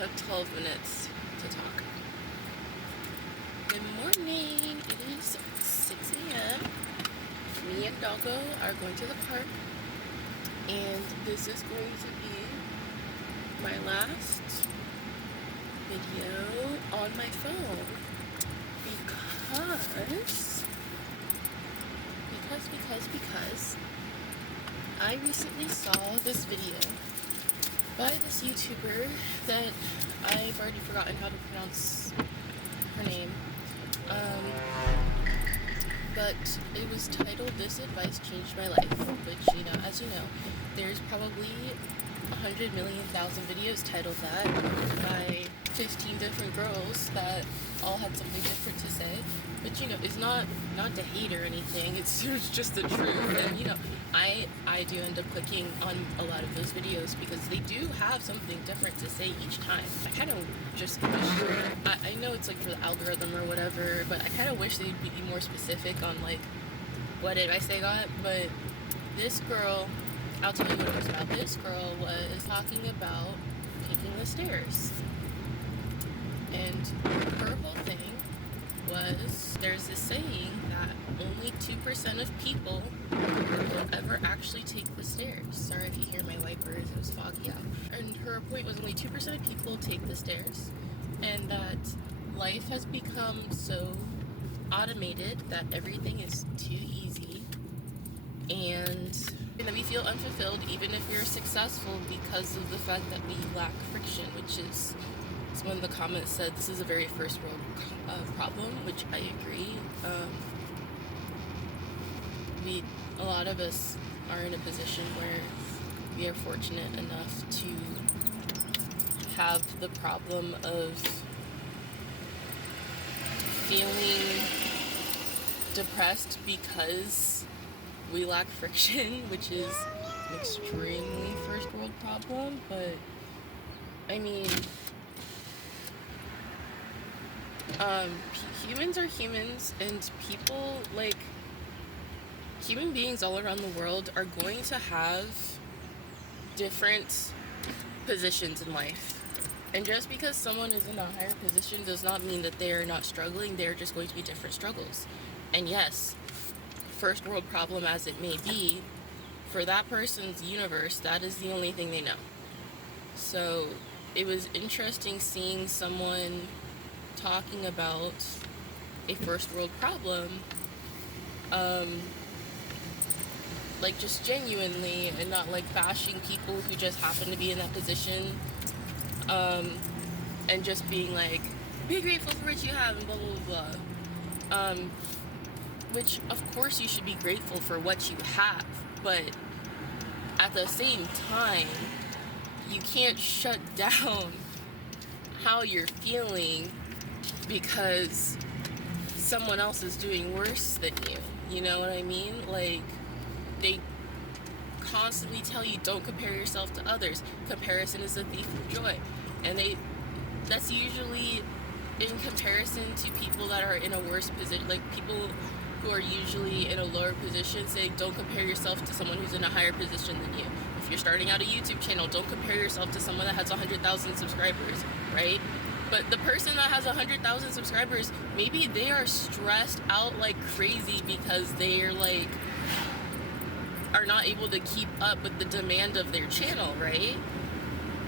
have 12 minutes to talk. Good morning. It is 6 a.m. Me and Doggo are going to the park, and this is going to be my last video on my phone because I recently saw this video by this YouTuber that I've already forgotten how to pronounce her name, but it was titled "This Advice Changed My Life," which, as you know, there's probably 100 million thousand videos titled that by 15 different girls that all had something different to say. But it's not to hate or anything, it's just the truth. And I do end up clicking on a lot of those videos because they do have something different to say each time. I kind of just wish, I know it's like for the algorithm or whatever, but I kind of wish they'd be more specific on like what advice they got. But this girl, I'll tell you what it was about. This girl was talking about taking the stairs. And her whole thing was, there's this saying that only 2% of people will ever actually take the stairs. Sorry if you hear my wipers, it was foggy out. And her point was only 2% of people take the stairs. And that life has become so automated that everything is too easy. And that we feel unfulfilled even if we're successful because of the fact that we lack friction, which is one of the comments said this is a very first world problem, which I agree. A lot of us are in a position where we are fortunate enough to have the problem of feeling depressed because we lack friction, which is an extremely first world problem. But I mean, humans are humans, and people, like, human beings all around the world are going to have different positions in life. And just because someone is in a higher position does not mean that they are not struggling. They're just going to be different struggles. And yes, first world problem as it may be, for that person's universe, that is the only thing they know. So it was interesting seeing someone talking about a first world problem, like just genuinely, and not like bashing people who just happen to be in that position, and just being like, be grateful for what you have and blah blah blah. Which of course you should be grateful for what you have, but at the same time, you can't shut down how you're feeling because someone else is doing worse than you. You know what I mean? Like, they constantly tell you don't compare yourself to others. Comparison is a thief of joy. And that's usually in comparison to people that are in a worse position. Like, people who are usually in a lower position say don't compare yourself to someone who's in a higher position than you. If you're starting out a YouTube channel, don't compare yourself to someone that has 100,000 subscribers, right? But the person that has 100,000 subscribers, maybe they are stressed out like crazy because they're like, are not able to keep up with the demand of their channel, right?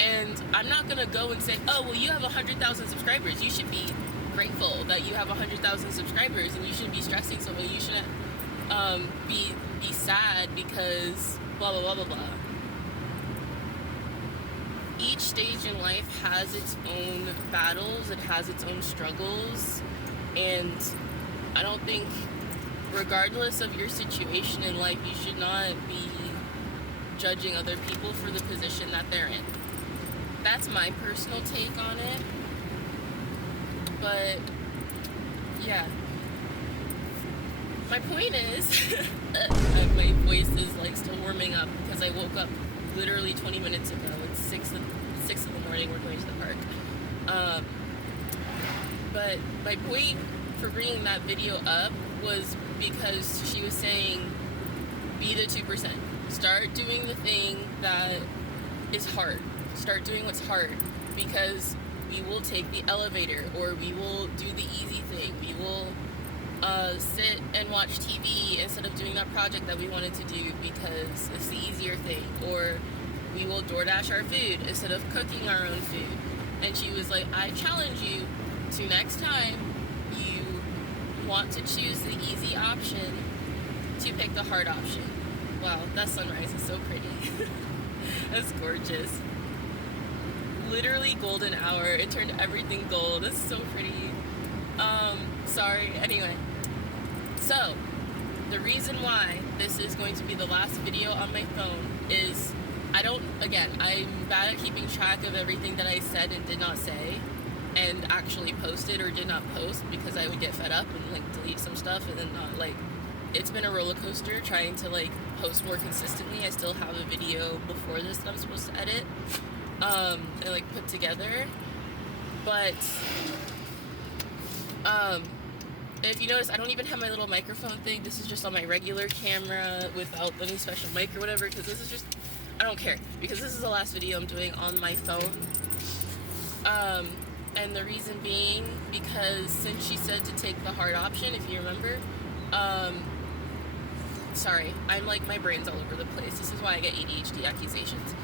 And I'm not gonna go and say, oh, well, you have 100,000 subscribers, you should be grateful that you have 100,000 subscribers, and you shouldn't be stressing so much, you shouldn't be sad because blah blah blah blah blah. Each stage in life has its own battles, it has its own struggles, and I don't think, regardless of your situation in life, you should not be judging other people for the position that they're in. That's my personal take on it. But yeah, my point is, my voice is like still warming up because I woke up literally 20 minutes ago. It's 6 in the morning. We're going to the park. But my point for bringing that video up was because she was saying, be the 2%. Start doing the thing that is hard. Start doing what's hard. because we will take the elevator, or we will do the easy thing. We will sit and watch TV instead of doing that project that we wanted to do because it's the easier thing. Or we will DoorDash our food instead of cooking our own food. And she was like, I challenge you to next time you want to choose the easy option to pick the hard option. Wow, that sunrise is so pretty. That's gorgeous. Literally golden hour. It turned everything gold. It's so pretty. Sorry. Anyway. So, the reason why this is going to be the last video on my phone is I'm bad at keeping track of everything that I said and did not say and actually posted or did not post, because I would get fed up and like delete some stuff and then not like. It's been a roller coaster trying to like post more consistently. I still have a video before this that I'm supposed to edit and like put together, but if you notice, I don't even have my little microphone thing. This is just on my regular camera without any special mic or whatever, because this is just, I don't care, because this is the last video I'm doing on my phone. And the reason being, because since she said to take the hard option, if you remember, sorry, I'm like, my brain's all over the place. This is why I get ADHD accusations.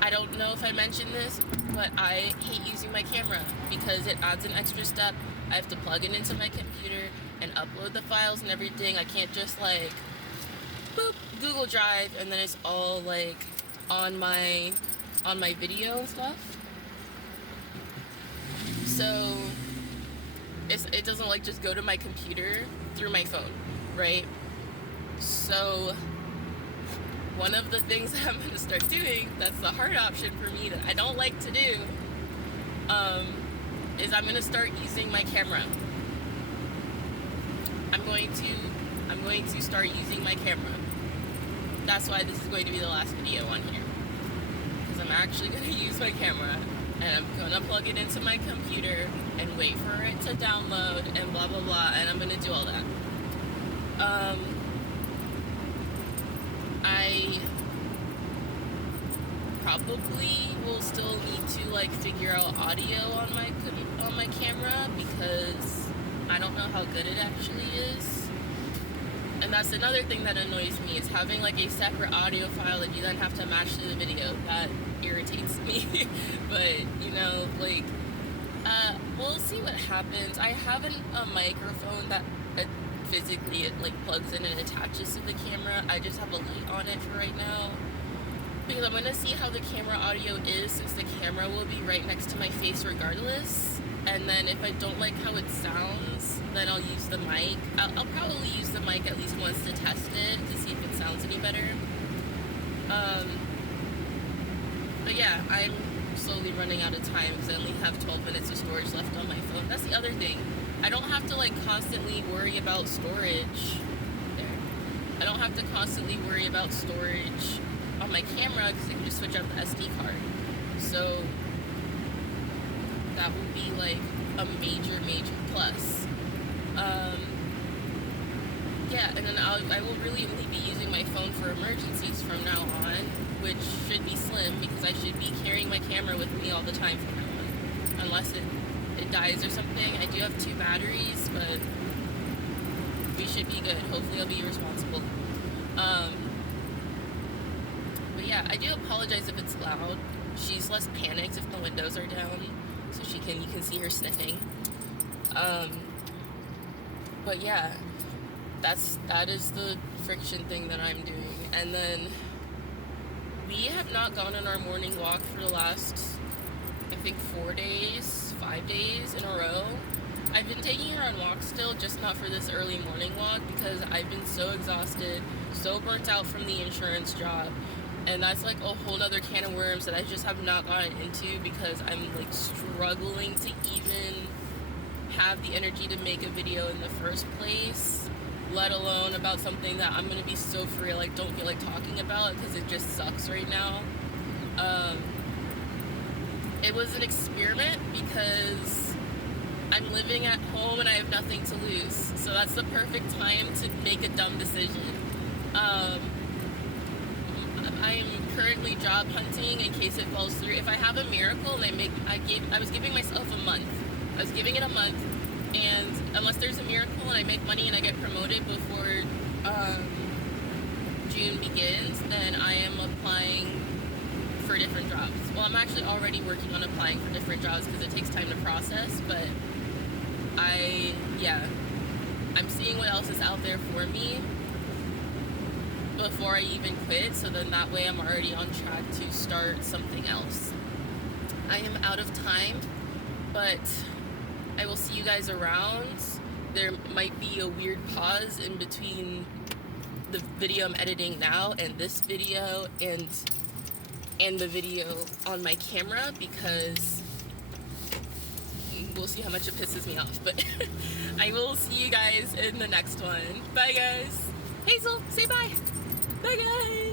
I don't know if I mentioned this, but I hate using my camera because it adds an extra step. I have to plug it into my computer and upload the files and everything. I can't just like, boop, Google Drive, and then it's all like on my video and stuff. So it doesn't like just go to my computer through my phone, right? So one of the things that I'm going to start doing, that's the hard option for me that I don't like to do, is I'm going to start using my camera. I'm going to start using my camera. That's why this is going to be the last video on here, because I'm actually going to use my camera and I'm going to plug it into my computer and wait for it to download and blah blah blah, and I'm going to do all that. I probably will still need to like figure out audio on my camera, because I don't know how good it actually is. And that's another thing that annoys me, is having like a separate audio file that you then have to match to the video. That irritates me. But you know, like we'll see what happens. I have a microphone that physically it like plugs in and attaches to the camera. I just have a light on it for right now, because I'm gonna see how the camera audio is, since the camera will be right next to my face regardless. And then if I don't like how it sounds, then I'll use the mic. I'll probably use the mic at least once to test it, to see if it sounds any better. But yeah, I'm slowly running out of time because I only have 12 minutes of storage left on my phone. That's the other thing. I don't have to like constantly worry about storage. I don't have to constantly worry about storage on my camera, because I can just switch out the SD card. So that will be like a major plus. Yeah, and then I will really only be using my phone for emergencies from now on, which should be slim, because I should be carrying my camera with me all the time from now on, unless it dies or something. I do have 2 batteries, but we should be good. Hopefully I'll be responsible. But yeah, I do apologize if it's loud. She's less panicked if the windows are down, so you can see her sniffing. But yeah, that is the friction thing that I'm doing. And then we have not gone on our morning walk for the last, I think, 5 days in a row. I've been taking her on walks still, just not for this early morning walk, because I've been so exhausted, so burnt out from the insurance job. And that's like a whole other can of worms that I just have not gotten into, because I'm like struggling to even have the energy to make a video in the first place, let alone about something that I'm going to be so for real, like, don't feel like talking about, because it just sucks right now. It was an experiment because I'm living at home and I have nothing to lose. So that's the perfect time to make a dumb decision. I am categorically job hunting in case it falls through. If I have a miracle and I was giving myself a month. I was giving it a month, and unless there's a miracle and I make money and I get promoted before June begins, then I am applying for different jobs. Well, I'm actually already working on applying for different jobs because it takes time to process, but I'm seeing what else is out there for me before I even quit, so then that way I'm already on track to start something else. I am out of time, but I will see you guys around. There might be a weird pause in between the video I'm editing now and this video and the video on my camera, because we'll see how much it pisses me off. But I will see you guys in the next one. Bye, guys. Hazel, say bye. Bye, guys.